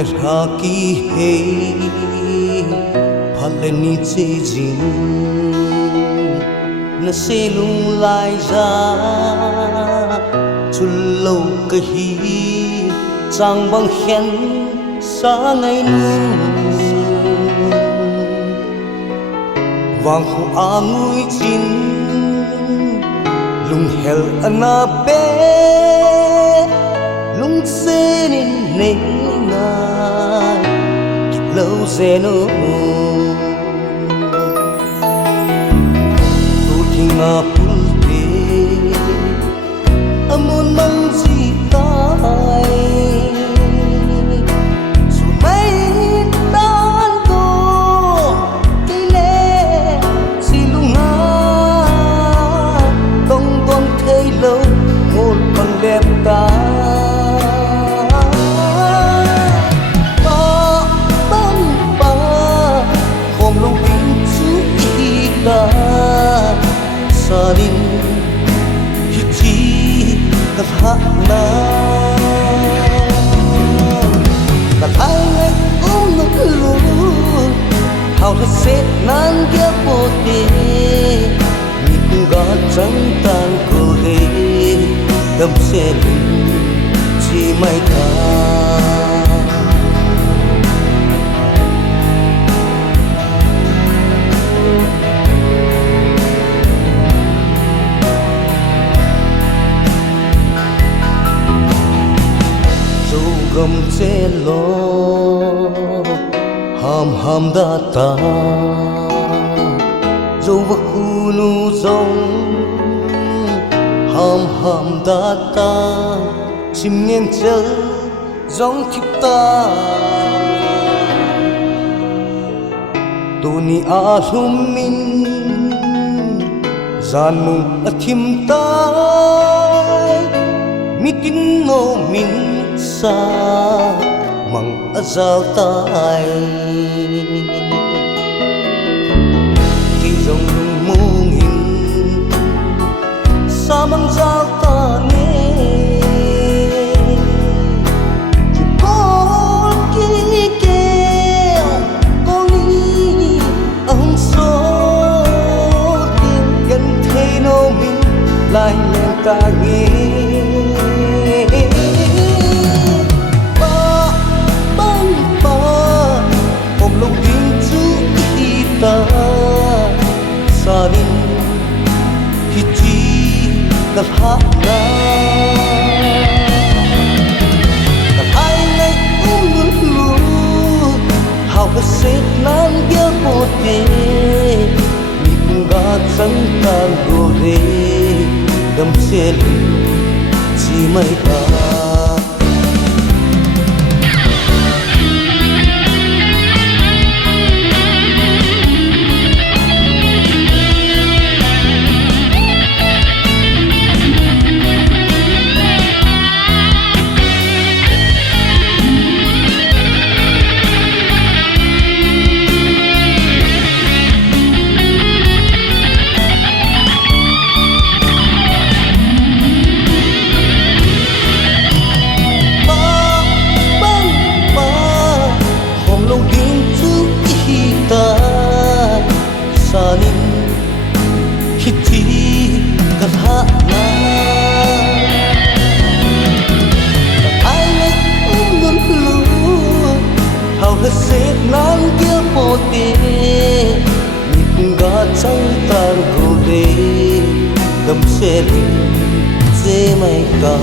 ne raki he phalani che jing na selung lai ra chullo kahi chang bang khen sa ngày vang khu a ngui chin lung hel ana be lung se nin nei ngai lâu zeno tu thinga pulte amun mang ji tai su mai tan to tile silunga tong tong thấy lâu một bằng đẹp ta saling hiti kahana kathangai umlu how to say nan dia pote nikunga changtan ko de dam se chi mai tha gam che lo ham da ta zo va khu nu zong ham da ta chim nghiêng chơ zong khip ta tu ni a hum min zan mu a thim ta mi tin no min sa mang azal tai khi dòng lung mung in sa mang giao ta nghe chỉ có khi kêu có nghĩ ông số tìm gần thấy nó mình lại lên ta nghe saling hiti kahana kathangai umlu how to say nan dia pote nikunga changtan go de dam se chi mai ta saling hiti kahana kathangai umlu how to say nan dia pote nikunga changtan ko de dam se mai ka